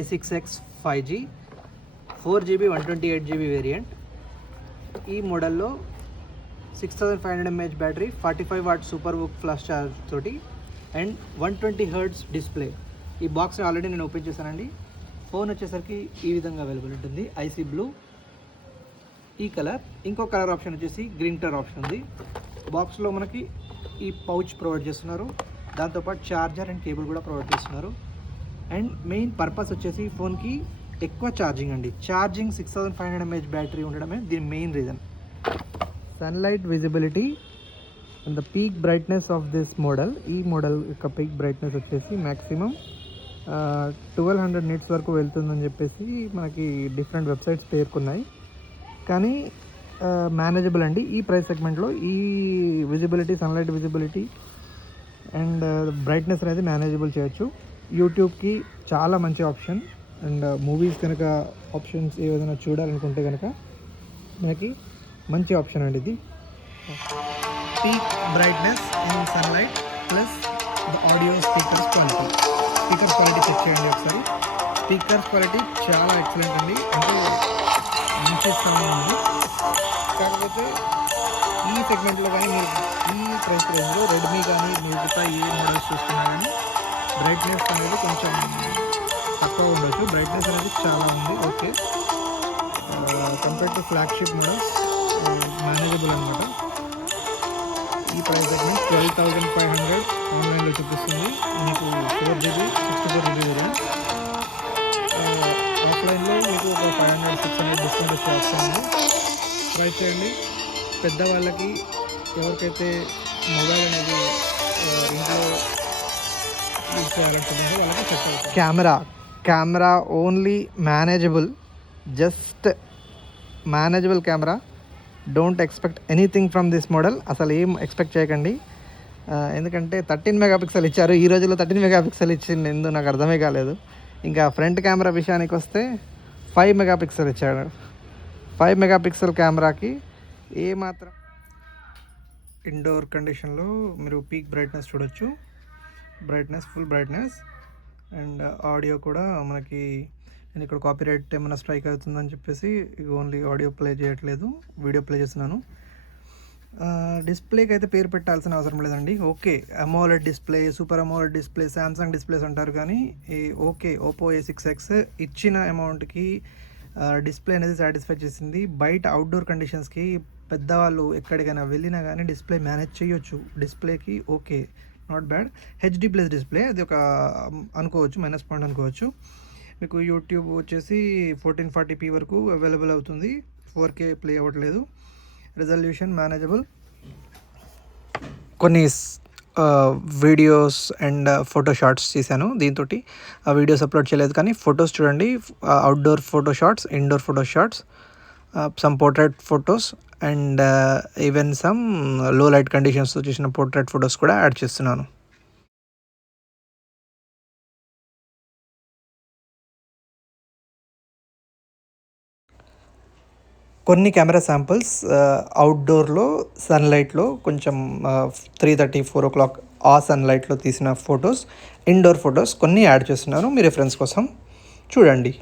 A6X 5G 4GB 128GB variant. ఈ మోడల్లో 6500 mAh battery, 45 what super book flash charge తోటి and 120 Hz display. ఈ బాక్స్ని ఆల్రెడీ నేను ఓపెన్ చేశానండి. ఫోన్ వచ్చేసరికి ఈ విధంగా అవైలబుల్ ఉంటుంది. ఐసీ బ్లూ ఈ కలర్. ఇంకో కలర్ ఆప్షన్ వచ్చేసి గ్రీన్ కలర్ ఆప్షన్ ఉంది. బాక్స్లో మనకి ఈ పౌచ్ ప్రొవైడ్ చేస్తున్నారు. దాంతోపాటు చార్జర్ అండ్ కేబుల్ కూడా ప్రొవైడ్ చేస్తున్నారు. అండ్ మెయిన్ పర్పస్ వచ్చేసి ఫోన్కి ఎక్కువ ఛార్జింగ్ అండి. ఛార్జింగ్ 6500 mAh బ్యాటరీ ఉండడమే దీని main reason. Sunlight visibility and the peak brightness of this model. ఈ మోడల్ యొక్క పీక్ బ్రైట్నెస్ వచ్చేసి మ్యాక్సిమం 1200 nits వరకు వెళ్తుందని చెప్పేసి మనకి డిఫరెంట్ వెబ్సైట్స్ పేర్కొన్నాయి. కానీ మేనేజబుల్ అండి. ఈ ప్రైస్ సెగ్మెంట్లో ఈ visibility, sunlight visibility and brightness అనేది మేనేజబుల్ చేయొచ్చు. యూట్యూబ్కి చాలా మంచి ఆప్షన్. అండ్ మూవీస్ కనుక ఆప్షన్స్ ఏదైనా చూడాలనుకుంటే కనుక మనకి మంచి ఆప్షన్ అండి ఇది. Peak brightness in sunlight plus the audio speakers quality. Speakers quality check చేయండి ఒకసారి. స్పీకర్స్ క్వాలిటీ చాలా ఎక్సలెంట్ అండి. అంటే మంచి సౌండ్ ఉంది. కాకపోతే ఈ సెగ్మెంట్లో కానీ మీరు ఈ ప్రైస్ రేంజ్లో రెడ్మీ కానీ మిగతా ఏ మోడల్స్ చూసుకున్నా కానీ బ్రైట్నెస్ అనేది కొంచెం తక్కువ ఉండొచ్చు. బ్రైట్నెస్ అనేది చాలా ఉంది. Okay, compare to flagship models manageable అనమాట. ఈ ప్రైస్ సెగ్మెంట్ 12,500 ఆన్లైన్లో చూపిస్తుంది. మీకు 4GB 64GB వేరియంట్. ఆఫ్లైన్లో మీకు ఒక 500-600 డిస్కౌంట్ వచ్చే ఆప్షన్ ఉంది. ట్రై చేయండి. పెద్దవాళ్ళకి ఎవరికైతే మొబైల్ అనేది ఇంట్లో యూజ్ చేయాలనుకుంటున్నారో వాళ్ళకి సెట్ అవుతుంది. Camera only manageable, just manageable camera. Don't expect anything from this model. అసలు ఏం ఎక్స్పెక్ట్ చేయకండి. ఎందుకంటే 13 MP ఇచ్చారు. ఈ రోజుల్లో 13 MP ఇచ్చింది ఎందుకు నాకు అర్థమే కాలేదు. ఇంకా ఫ్రంట్ కెమెరా విషయానికి వస్తే 5 MP ఇచ్చాడు. 5 MP కెమెరాకి ఏమాత్రం ఇండోర్ కండిషన్లో మీరు పీక్ బ్రైట్నెస్ చూడొచ్చు. Brightness full brightness. And audio కూడా మనకి, నేను ఇక్కడ కాపీరైట్ ఏమైనా స్ట్రైక్ అవుతుందని చెప్పేసి ఓన్లీ ఆడియో ప్లే చేయట్లేదు, వీడియో ప్లే చేస్తున్నాను. డిస్ప్లేకి అయితే పేరు పెట్టాల్సిన అవసరం లేదండి. Okay, AMOLED display, super AMOLED display, Samsung displays అంటారు. కానీ ఓకే, ఓపో A6X ఇచ్చిన అమౌంట్కి డిస్ప్లే అనేది సాటిస్ఫై చేసింది. బయట అవుట్డోర్ కండిషన్స్కి పెద్దవాళ్ళు ఎక్కడికైనా వెళ్ళినా కానీ డిస్ప్లే మేనేజ్ చేయొచ్చు. డిస్ప్లేకి okay, not bad. HD plus display, అది ఒక అనుకోవచ్చు, మైనస్ పాయింట్ అనుకోవచ్చు. మీకు యూట్యూబ్ వచ్చేసి 1440p వరకు అవైలబుల్ అవుతుంది. 4K ప్లే అవ్వట్లేదు. Resolution manageable. కొన్ని వీడియోస్ అండ్ ఫోటో షాట్స్ తీశాను దీంతో. ఆ వీడియోస్ అప్లోడ్ చేయలేదు కానీ ఫొటోస్ చూడండి. Outdoor photo shots, indoor photo shots, some portrait photos and even some low light కండిషన్స్తో చేసిన పోర్ట్రేట్ ఫొటోస్ కూడా యాడ్ చేస్తున్నాను. కొన్ని కెమెరా శాంపుల్స్ అవుట్డోర్లో సన్లైట్లో కొంచెం 3:30-4 o'clock ఆ సన్లైట్లో తీసిన ఫొటోస్, ఇండోర్ ఫొటోస్ కొన్ని యాడ్ చేస్తున్నాను. మీ రిఫరెన్స్ కోసం చూడండి.